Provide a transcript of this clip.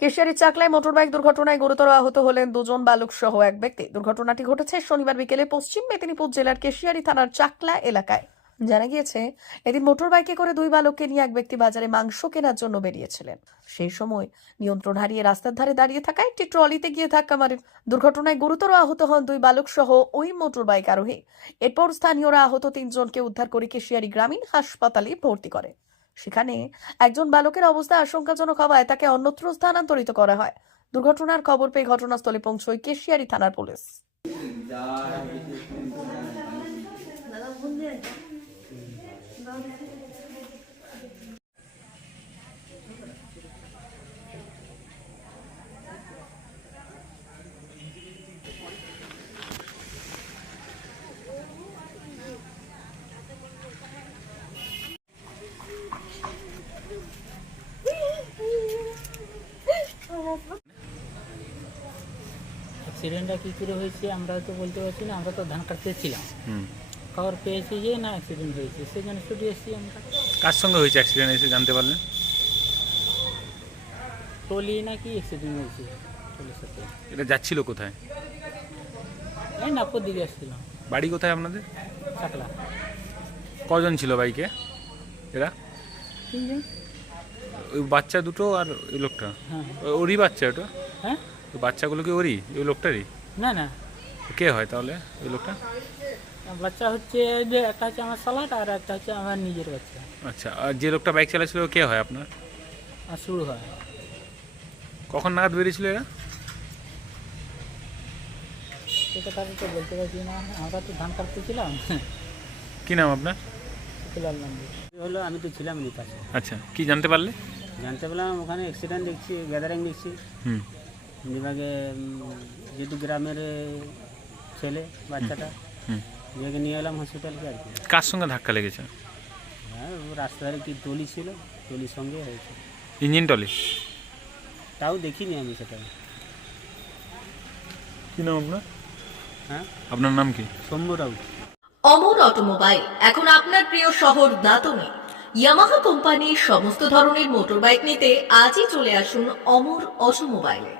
কেশিয়ারির চাকলায় motorbike দুর্ঘটনায় গুরুতর আহত হলেন দুজন বালক সহ এক ব্যক্তি। দুর্ঘটনাটি ঘটেছে শনিবার বিকেলে পশ্চিম মেদিনীপুর জেলার কেশিয়ারি থানার চাকলা এলাকায়। জানা গিয়েছে, এদিন মোটরবাইকে করে দুই বালককে নিয়ে এক ব্যক্তি বাজারে মাংস কেনার জন্য বেরিয়েছিলেন। সেই সময় নিয়ন্ত্রণ হারিয়ে রাস্তার ধারে দাঁড়িয়ে থাকা একটি ট্রলিতে গিয়ে ধাক্কা মারেন। দুর্ঘটনায় গুরুতর আহত হন দুই বালক সহ ওই মোটরবাইক আরোহী। এরপর স্থানীয়রা আহত তিনজনকে উদ্ধার করে কেশিয়ারি গ্রামীণ হাসপাতালে ভর্তি করে। সেখানে একজন বালকের অবস্থা আশঙ্কাজনক হওয়ায় তাকে অন্যত্র স্থানান্তরিত করা হয়। দুর্ঘটনার খবর পেয়ে ঘটনাস্থলে পৌঁছয় কেশিয়ারি থানার পুলিশ। অ্যাক্সিডেন্টটা কী করে হয়েছে আমরা তো বলতে পারছি না আমরা তো ধান কাটতে ছিলাম হুম। খবর পেয়েছি যে না অ্যাক্সিডেন্ট হয়েছে জন্য ছুটি এসেছি আমরা। কার সঙ্গে হয়েছে অ্যাক্সিডেন্ট এসে জানতে পারলেন? টলি নাকি অ্যাক্সিডেন্ট হয়েছে? টলির সাথে। এটা যাচ্ছিল কোথায়? এই নাগপুর দিকে আসছিলাম বাড়ি কোথায় আপনাদের? চাকলা। কজন ছিল বাইকে? এরা? তিনজন। ওই বাচ্চা দুটো আর ওই লোকটা? হ্যাঁ। ওরই বাচ্চা ওটা? হ্যাঁ? বাচ্চাগুলো কি ওরই? ওই লোকটারই? না না। কে হয় তাহলে ওই লোকটা? বাচ্চা হচ্ছে যে একটা হচ্ছে আমার সালাড আর একটা হচ্ছে আমার নিজের বাচ্চা। আচ্ছা আর যে লোকটা বাইক চালাচ্ছিল ও কে হয় আপনার? আর শুরু হয়। কখন নাগাদ বেরিয়েছিল এরা? সেটা তাদের তো বলতে পারছি না। আমরা তো ধান কাটতে ছিলাম। কি নাম আপনার? লাল মন্দির হলো আমি তো ছিলাম নি পাশে আচ্ছা কি জানতে পারলে? জানতে পারলাম ওখানে অ্যাক্সিডেন্ট দেখছি গ্যাদারিং দেখছি। হুম। বিভাগে যেহেতু গ্রামের ছেলে বাচ্চাটা হুম বিভাগে নিয়ে এলাম হসপিটালকে আর কি। কার সঙ্গে ধাক্কা লেগেছে? হ্যাঁ ও রাস্তার একটি টলি ছিল টলির সঙ্গে হয়েছে। Engine trolley? তাও দেখিনি আমি সেটা। কি নাম আপনার? হ্যাঁ? আপনার নাম কি? সৌম্য রাউত। অমর অটোমোবাইল এখন আপনার প্রিয় শহর দাতনে। ইয়ামাহা কোম্পানির সমস্ত ধরনের মোটরবাইক নিতে আজই চলে আসুন অমর অটোমোবাইলে।